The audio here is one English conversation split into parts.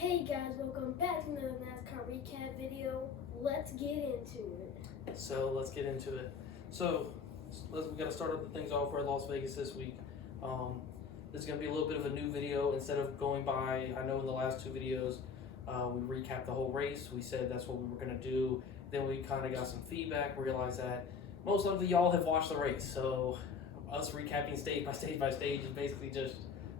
Hey guys, welcome back to another NASCAR recap video. Let's get into it. Let's get into it. We got to start things off. We're at Las Vegas this week. This is going to be a little bit of a new video. Instead of going by, I know in the last two videos, we recapped the whole race. We said that's what we were going to do. Then we kind of got some feedback, realized that most of y'all have watched the race. So us recapping stage by stage by stage is basically just,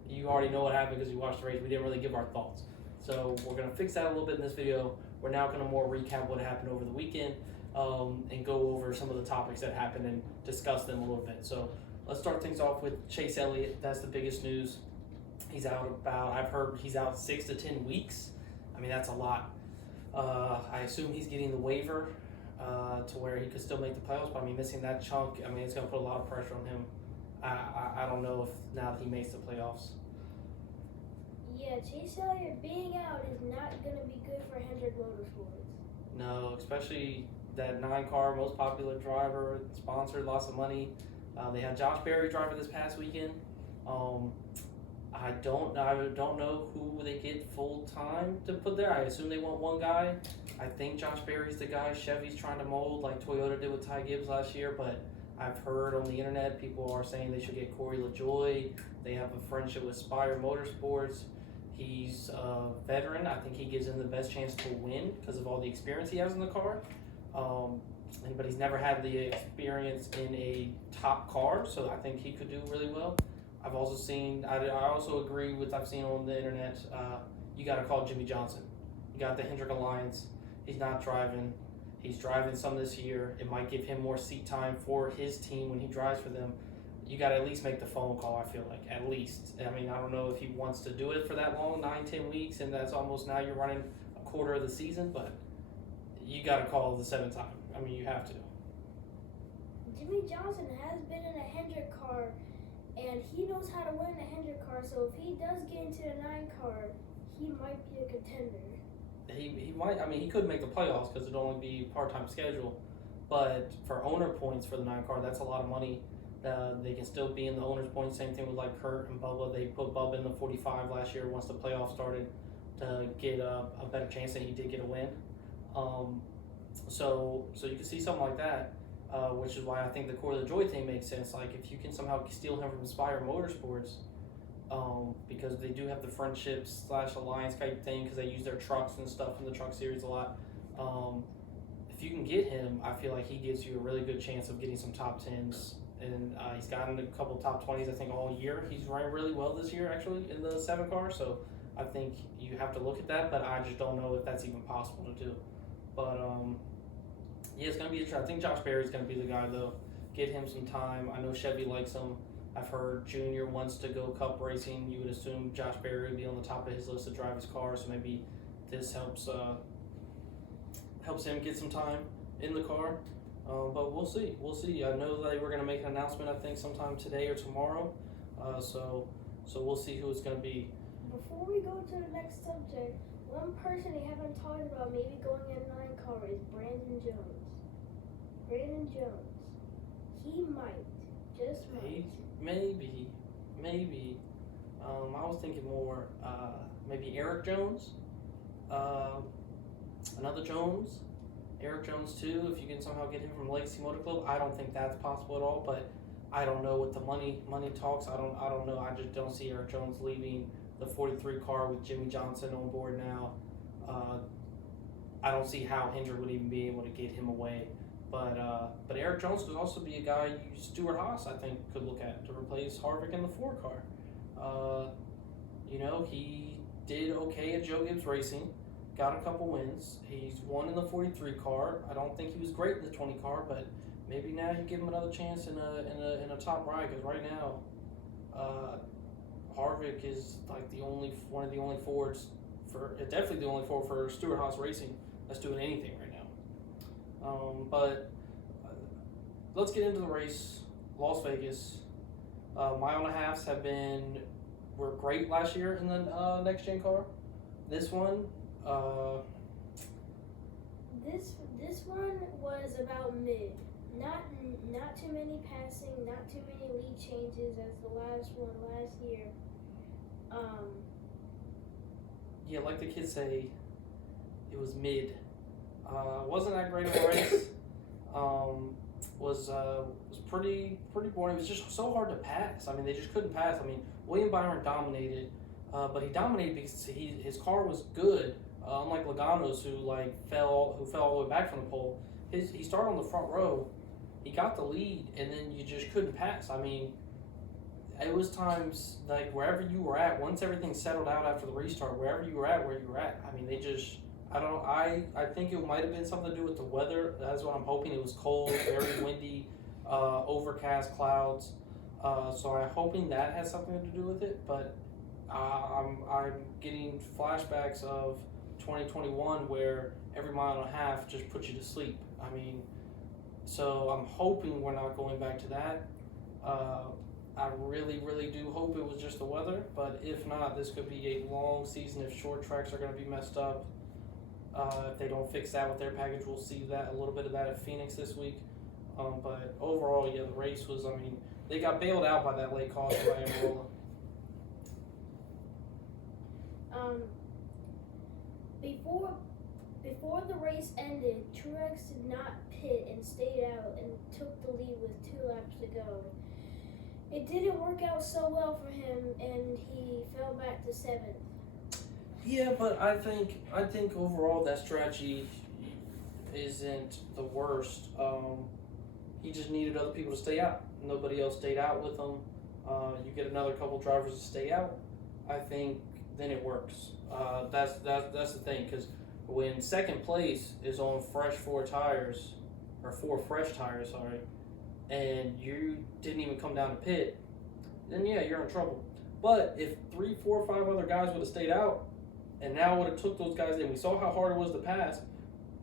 you already know what happened because you watched the race. We didn't really give our thoughts. So we're going to fix that a little bit in this video. We're now going to more recap what happened over the weekend and go over some of the topics that happened and discuss them a little bit. So let's start things off with Chase Elliott. That's the biggest news. He's out I've heard he's out 6 to 10 weeks. I mean, that's a lot. I assume he's getting the waiver to where he could still make the playoffs, but I mean, missing that chunk, I mean, it's going to put a lot of pressure on him. I don't know if now that he makes the playoffs. Yeah, Chase Elliott being out is not going to be good for Hendrick Motorsports. No, especially that 9-car, most popular driver, sponsored, lots of money. They had Josh Berry driver this past weekend. I don't know who they get full time to put there. I assume they want one guy. I think Josh Berry's the guy Chevy's trying to mold like Toyota did with Ty Gibbs last year, but I've heard on the internet people are saying they should get Corey LaJoie. They have a friendship with Spire Motorsports. He's a veteran. I think he gives him the best chance to win because of all the experience he has in the car. But he's never had the experience in a top car, so I think he could do really well. I've also seen, I also agree with, I've seen on the internet, you got to call Jimmy Johnson. You got the Hendrick Alliance. He's not driving. He's driving some this year. It might give him more seat time for his team when he drives for them. You got to at least make the phone call, I feel like, at least. I mean, I don't know if he wants to do it for that long, 9-10 weeks, and that's almost now you're running a quarter of the season, but you got to call the 7th time. I mean, you have to. Jimmy Johnson has been in a Hendrick car, and he knows how to win a Hendrick car, so if he does get into the 9 car, he might be a contender. He might, I mean, he could make the playoffs because it'd only be part-time schedule, but for owner points for the 9 car, that's a lot of money. They can still be in the owner's points. Same thing with like Kurt and Bubba. They put Bubba in the 45 last year once the playoffs started to get a better chance that he did get a win. So you can see something like that, which is why I think the Corey LaJoie thing makes sense. Like if you can somehow steal him from Spire Motorsports, because they do have the friendships / alliance type thing because they use their trucks and stuff in the truck series a lot. If you can get him, I feel like he gives you a really good chance of getting some top 10s. And he's gotten a couple top 20s, I think, all year. He's running really well this year, actually, in the 7 car. So I think you have to look at that, but I just don't know if that's even possible to do. But yeah, it's going to be interesting. I think Josh Berry's going to be the guy, though. Get him some time. I know Chevy likes him. I've heard Junior wants to go Cup racing. You would assume Josh Berry would be on the top of his list to drive his car, so maybe this helps him get some time in the car. But we'll see. We'll see. I know they were going to make an announcement, I think, sometime today or tomorrow. So we'll see who it's going to be. Before we go to the next subject, one person they haven't talked about maybe going in 9 car is Brandon Jones. Brandon Jones. He might. Just might. Maybe. I was thinking more maybe Eric Jones. Another Jones. Eric Jones too, if you can somehow get him from Legacy Motor Club. I don't think that's possible at all, but I don't know what the money talks. I don't know. I just don't see Eric Jones leaving the 43 car with Jimmy Johnson on board now. I don't see how Hendrick would even be able to get him away. But Eric Jones could also be a guy Stuart Haas, I think, could look at to replace Harvick in the 4 car. He did okay at Joe Gibbs Racing. Got a couple wins. He's won in the 43 car. I don't think he was great in the 20 car, but maybe now you give him another chance in a top ride. Because right now, Harvick is like one of the only Fords definitely the only Ford for Stuart Haas Racing that's doing anything right now. But let's get into the race. Las Vegas. Mile and a halves were great last year in the next gen car. This one. This one was about mid. Not too many passing, not too many lead changes as the last one last year. yeah, like the kids say, it was mid. Wasn't that great of a race. Was pretty boring. It was just so hard to pass. I mean, they just couldn't pass. I mean, William Byron dominated, but he dominated because his car was good. Unlike Logano's, who fell all the way back from the pole. He started on the front row. He got the lead, and then you just couldn't pass. I mean, it was times like wherever you were at, once everything settled out after the restart, wherever you were at, where you were at. I mean, they just. I think it might have been something to do with the weather. That's what I'm hoping. It was cold, very windy, overcast clouds. So I'm hoping that has something to do with it. But I'm getting flashbacks of 2021 where every mile and a half just puts you to sleep. I mean, so I'm hoping we're not going back to that. I really do hope it was just the weather. But if not, this could be a long season if short tracks are going to be messed up. If they don't fix that with their package, we'll see a little bit of that at Phoenix this week. But overall, yeah, the race was, I mean, they got bailed out by that late caution by Amarola. Before the race ended, Truex did not pit and stayed out and took the lead with 2 laps to go. It didn't work out so well for him, and he fell back to 7th. Yeah, but I think overall that strategy isn't the worst. He just needed other people to stay out. Nobody else stayed out with him. You get another couple drivers to stay out. I think then it works. That's the thing, because when second place is on fresh 4 tires, or 4 fresh tires, sorry, and you didn't even come down to pit, then yeah, you're in trouble. But if 3, 4, 5 other guys would have stayed out, and now would have took those guys, and we saw how hard it was to pass,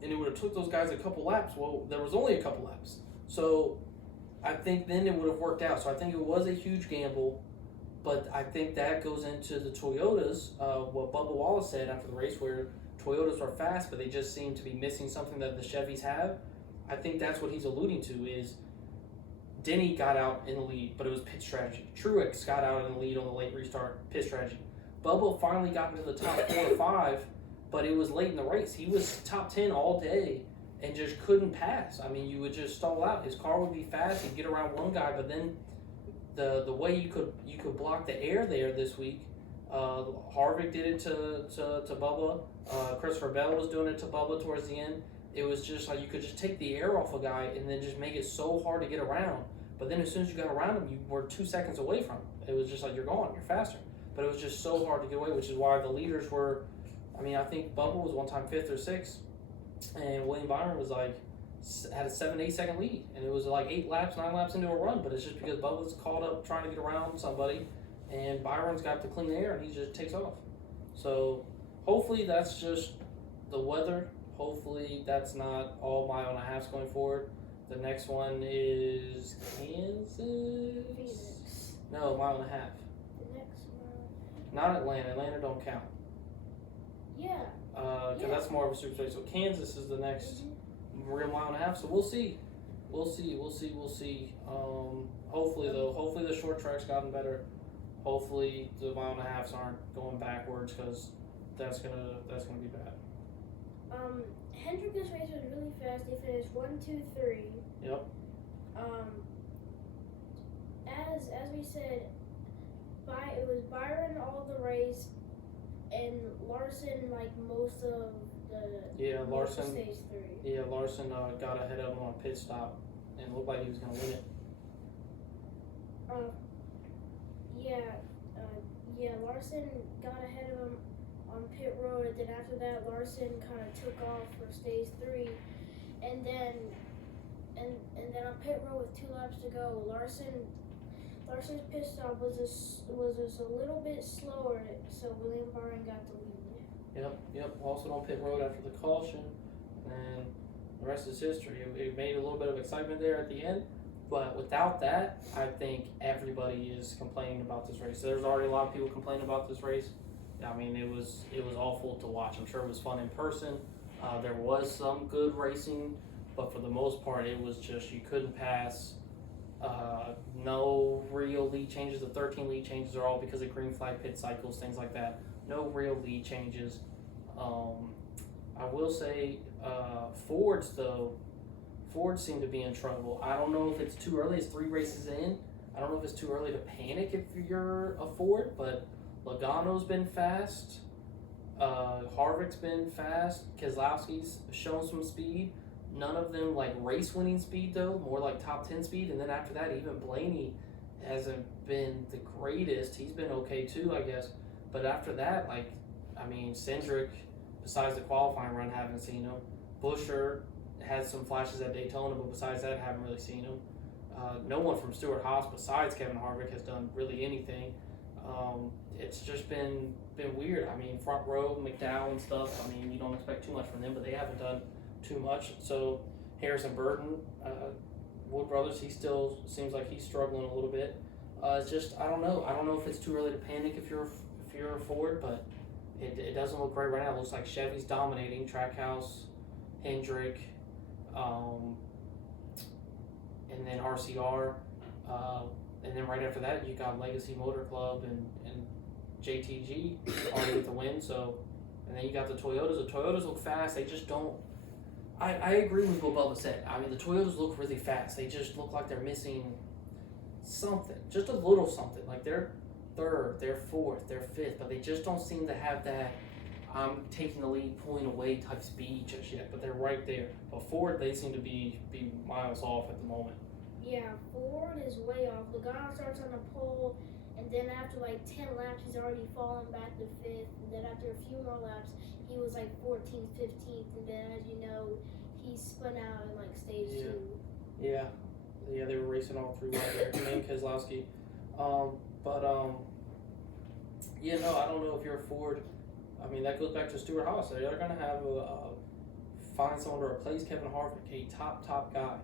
and it would have took those guys a couple laps. Well, there was only a couple laps. So I think then it would have worked out. So I think it was a huge gamble, but I think that goes into the Toyotas, what Bubba Wallace said after the race, where Toyotas are fast, but they just seem to be missing something that the Chevys have. I think that's what he's alluding to is Denny got out in the lead, but it was pit strategy. Truex got out in the lead on the late restart, pit strategy. Bubba finally got into the top 4 or 5, but it was late in the race. He was top 10 all day and just couldn't pass. I mean, you would just stall out. His car would be fast. He'd get around one guy, but then the way you could block the air there this week, Harvick did it to Bubba. Christopher Bell was doing it to Bubba towards the end. It was just like you could just take the air off a guy and then just make it so hard to get around. But then as soon as you got around him, you were 2 seconds away from him. It was just like, you're gone. You're faster. But it was just so hard to get away, which is why the leaders were, I mean, I think Bubba was one time 5th or 6th, and William Byron was had a 7, 8 second lead. And it was like 8 laps, 9 laps into a run, but it's just because Bubba's caught up trying to get around somebody, and Byron's got the clean air, and he just takes off. So hopefully that's just the weather. Hopefully that's not all mile and a halfs going forward. The next one is Kansas? Phoenix. No, mile and a half. Not Atlanta. Atlanta don't count. Yeah. Because that's more of a super race. So Kansas is the next real mile and a half. So we'll see. Hopefully the short track's gotten better. Hopefully the mile and a halfs aren't going backwards, because that's gonna be bad. Hendricks' race was really fast. They finished 1, 2, 3. Yep. As we said, it was Byron all the race, and Larson most of Larson. stage 3. Yeah, Larson got ahead of him on pit stop and looked like he was gonna win it. Larson got ahead of him on pit road, and then after that, Larson kind of took off for stage 3, and then on pit road with 2 laps to go, Larson's pit stop was just a little bit slower, so William Byron got the lead. Yep. Also on pit road after the caution, and the rest is history. It made a little bit of excitement there at the end, but without that, I think everybody is complaining about this race. There's already a lot of people complaining about this race. I mean, it was awful to watch. I'm sure it was fun in person. There was some good racing, but for the most part, it was just you couldn't pass. No real lead changes. The 13 lead changes are all because of green flag pit cycles, things like that. no real lead changes. I will say Fords though. Ford seem to be in trouble. I don't know if it's too early. It's 3 races in. I don't know if it's too early to panic if you're a Ford, but Logano's been fast. Harvick's been fast. Keselowski's shown some speed. None of them like race-winning speed though. More like top 10 speed. And then after that, even Blaney hasn't been the greatest. He's been okay too, I guess. But after that, like, I mean, Cindric, besides the qualifying run, haven't seen him. Buescher has some flashes at Daytona, but besides that, haven't really seen him. No one from Stewart-Haas besides Kevin Harvick has done really anything. It's just been weird. I mean, front row, McDowell and stuff, I mean, you don't expect too much from them, but they haven't done too much. So Harrison Burton, Wood Brothers, he still seems like he's struggling a little bit. It's just, I don't know. I don't know if it's too early to panic if you're a Ford, but it doesn't look great right now. It looks like Chevy's dominating, Trackhouse, Hendrick, and then RCR, and then right after that you got Legacy Motor Club and JTG already with the win. So, and then you got the Toyotas. The Toyotas look fast. They just don't. I agree with what Bubba said. I mean, the Toyotas look really fast. They just look like they're missing something, just a little something. Like they're third, they're fourth, they're fifth, but they just don't seem to have that I'm taking the lead, pulling away type speed just yet. But they're right there. But Ford, they seem to be miles off at the moment. Yeah, Ford is way off. Logano starts on the pole, and then after like 10 laps, he's already fallen back to 5th. And then after a few more laps, he was like 14th, 15th. And then, as you know, he spun out in like stage 2. Yeah, they were racing all through right there. Him and Keselowski. Yeah, no, I don't know if you're a Ford. I mean, that goes back to Stewart-Haas. They're going to have find someone to replace Kevin Harvick, a top guy.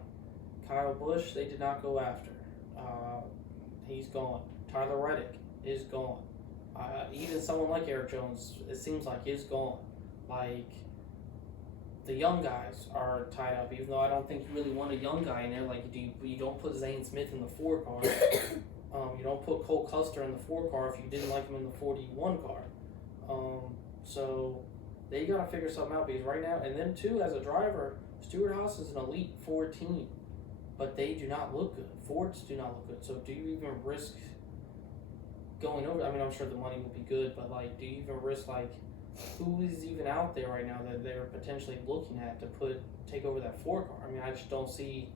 Kyle Busch, they did not go after. He's gone. Tyler Reddick is gone. Even someone like Eric Jones, it seems like, is gone. Like, the young guys are tied up, even though I don't think you really want a young guy in there. Like, you don't put Zane Smith in the 4 car. You don't put Cole Custer in the 4 car if you didn't like him in the 41 car. So they got to figure something out, because right now, and then too, as a driver, Stewart-Haas is an elite Ford team, but they do not look good. Fords do not look good. So do you even risk going over? I mean, I'm sure the money will be good, but like, do you even risk, like, who is even out there right now that they're potentially looking at to take over that 4 car? I mean, I just don't see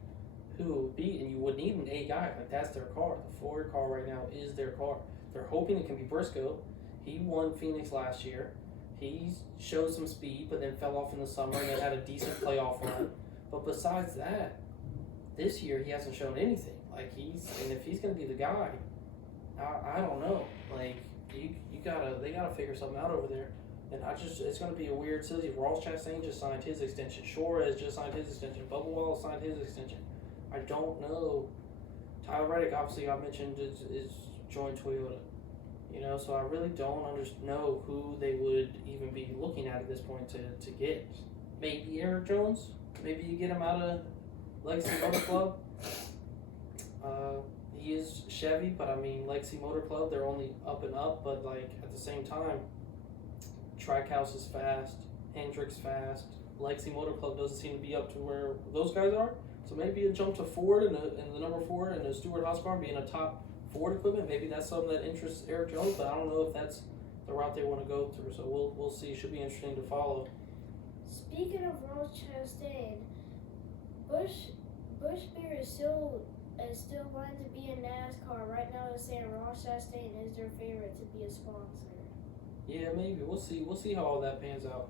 who it would be, and you would need an A guy. Like, that's their car. The Ford car right now is their car. They're hoping it can be Briscoe. He won Phoenix last year. He showed some speed, but then fell off in the summer and then had a decent playoff run. But besides that, this year he hasn't shown anything. Like, and if he's going to be the guy, I don't know. Like, they gotta figure something out over there. And it's going to be a weird season. Ross Chastain just signed his extension. Shore has just signed his extension. Bubba Wallace signed his extension. I don't know. Tyler Reddick, obviously, I mentioned, is joined Toyota. You know, so I really don't know who they would even be looking at this point to get. Maybe Eric Jones. Maybe you get him out of Legacy Motor Club. He is Chevy, but I mean, Legacy Motor Club, they're only up and up. But like, at the same time, Trackhouse is fast, Hendrick's fast. Legacy Motor Club doesn't seem to be up to where those guys are. So maybe a jump to Ford in the number 4 and the Stewart-Haas car being a top Ford equipment. Maybe that's something that interests Eric Jones, but I don't know if that's the route they want to go through. So we'll see. Should be interesting to follow. Speaking of Ross Chastain, Busch Beer is still wanting to be in NASCAR. Right now they're saying Ross Chastain is their favorite to be a sponsor. Yeah, maybe. We'll see how all that pans out.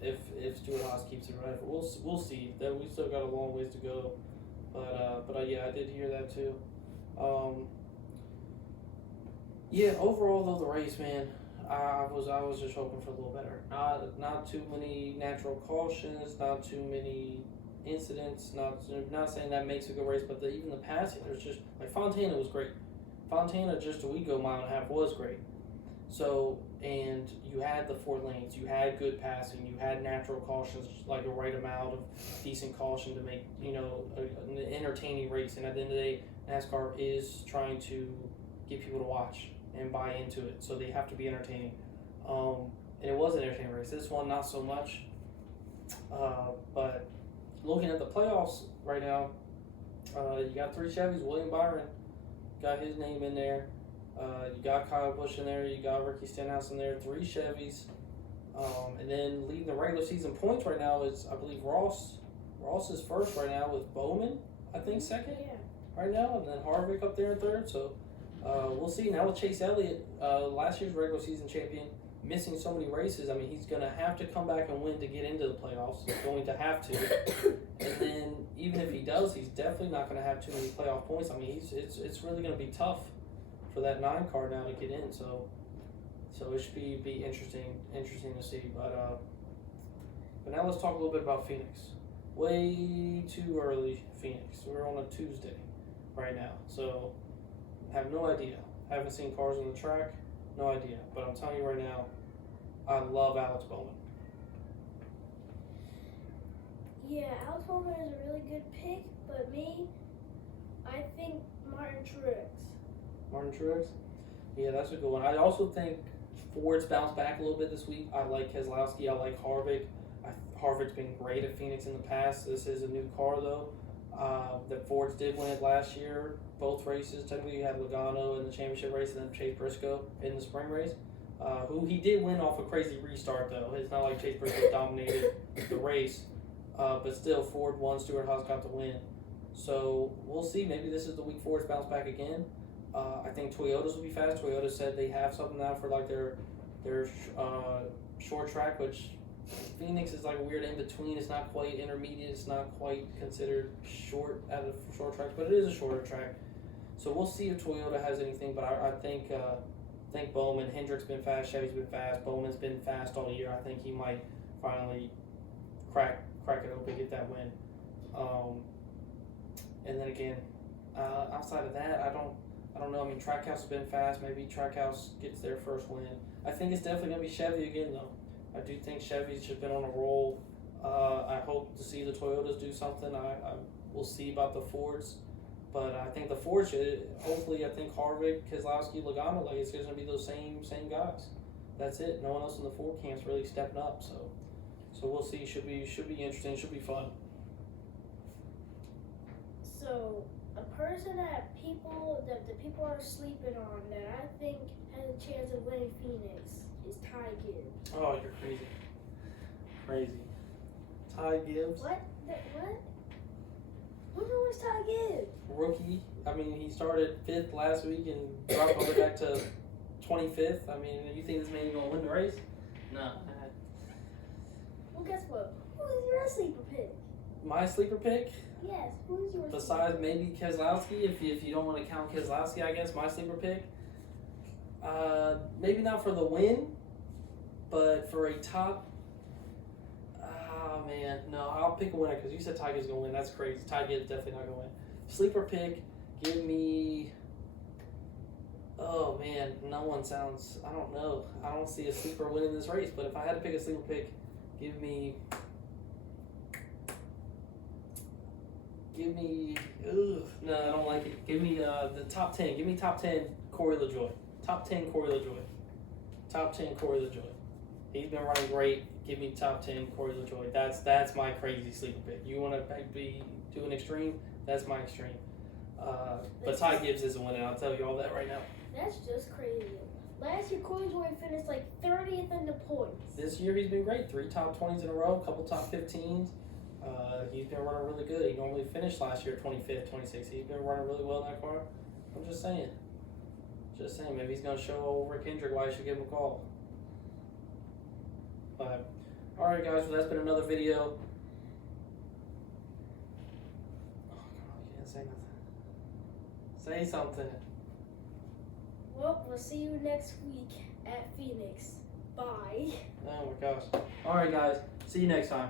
If Stewart-Haas keeps it right, we'll see. That we still got a long ways to go. But yeah, I did hear that too. Yeah, overall though, the race, man, I was just hoping for a little better. Not too many natural cautions, not too many incidents. Not saying that makes a good race, but even the passing, there's just like Fontana was great. Fontana just a week ago, mile and a half was great. So, and you had the 4 lanes, you had good passing, you had natural cautions, like a right amount of decent caution to make, you know, an entertaining race. And at the end of the day, NASCAR is trying to get people to watch and buy into it, so they have to be entertaining. And it was an entertaining race. This one, not so much. But looking at the playoffs right now, you got 3 Chevys. William Byron got his name in there. You got Kyle Busch in there. You got Ricky Stenhouse in there. 3 Chevys. And then leading the regular season points right now is, I believe, Ross. Ross is first right now with Bowman, I think, second right now. And then Harvick up there in third. So we'll see. Now with Chase Elliott, last year's regular season champion, missing so many races, I mean, he's going to have to come back and win to get into the playoffs. He's going to have to. And then even if he does, he's definitely not going to have too many playoff points. I mean, it's really going to be tough for that 9 car now to get in. So it should be interesting to see. But now let's talk a little bit about Phoenix. Way too early, Phoenix. We're on a Tuesday right now, so have no idea. Haven't seen cars on the track. No idea, but I'm telling you right now, I love Alex Bowman. Yeah, Alex Bowman is a really good pick, but I think Martin Truex. Martin Truex? Yeah, that's a good one. I also think Ford's bounced back a little bit this week. I like Keselowski. I like Harvick. Harvick's been great at Phoenix in the past. This is a new car, though. The Fords did win it last year, both races. Technically, you had Logano in the championship race and then Chase Briscoe in the spring race, who he did win off a crazy restart, though. It's not like Chase Briscoe dominated the race, but still, Ford won. Stewart Haas got the win. So we'll see. Maybe this is the week Ford's bounce back again. I think Toyotas will be fast. Toyota said they have something now for like their short track, which Phoenix is like a weird in between. It's not quite intermediate. It's not quite considered short out of short tracks, but it is a shorter track. So we'll see if Toyota has anything. But I think Bowman, Hendrick's been fast, Chevy's been fast, Bowman's been fast all year. I think he might finally crack it open, get that win. And then again, outside of that, I don't know. I mean, Trackhouse has been fast. Maybe Trackhouse gets their first win. I think it's definitely gonna be Chevy again, though. I do think Chevy's just been on a roll. I hope to see the Toyotas do something. We'll see about the Fords. But I think the Fords should, hopefully, I think Harvick, Keselowski, Logano, like it's going to be those same guys. That's it. No one else in the Ford camp's really stepping up. So we'll see. Should be interesting. Should be fun. So a person that the people are sleeping on that I think has a chance of winning Phoenix is Ty Gibbs. Oh, you're crazy. Crazy. Ty Gibbs. What? Who was Ty Gibbs? Rookie. I mean, he started 5th last week and dropped all the way back to 25th. I mean, you think this man is going to win the race? No. Well, guess what? Who is your sleeper pick? My sleeper pick? Yes, who is yours? Besides maybe Keselowski, if you don't want to count Keselowski, I guess my sleeper pick. Maybe not for the win, but for a top. Oh man, no, I'll pick a winner because you said Ty Gibbs is gonna win. That's crazy. Ty Gibbs definitely not gonna win. Sleeper pick, give me. Oh man, no one sounds. I don't know. I don't see a sleeper winning this race. But if I had to pick a sleeper pick, give me. No, I don't like it. Give me the top 10. Give me top 10 Corey LaJoy. Top 10 Corey LaJoy. Top 10 Corey LaJoy. He's been running great. Give me top 10 Corey LaJoy. That's my crazy sleeper pick. You want to do an extreme? That's my extreme. But Ty Gibbs isn't winning. I'll tell you all that right now. That's just crazy. Last year, Corey LaJoy finished like 30th in the points. This year he's been great. 3 top 20s in a row, a couple top 15s. He's been running really good. He normally finished last year 25th, 26th. He's been running really well in that car. I'm just saying. Maybe he's going to show old Rick Hendrick why I should give him a call. But, alright guys, well that's been another video. Oh, come on, you can't say nothing. Say something. Well, we'll see you next week at Phoenix. Bye. Oh my gosh. Alright guys, see you next time.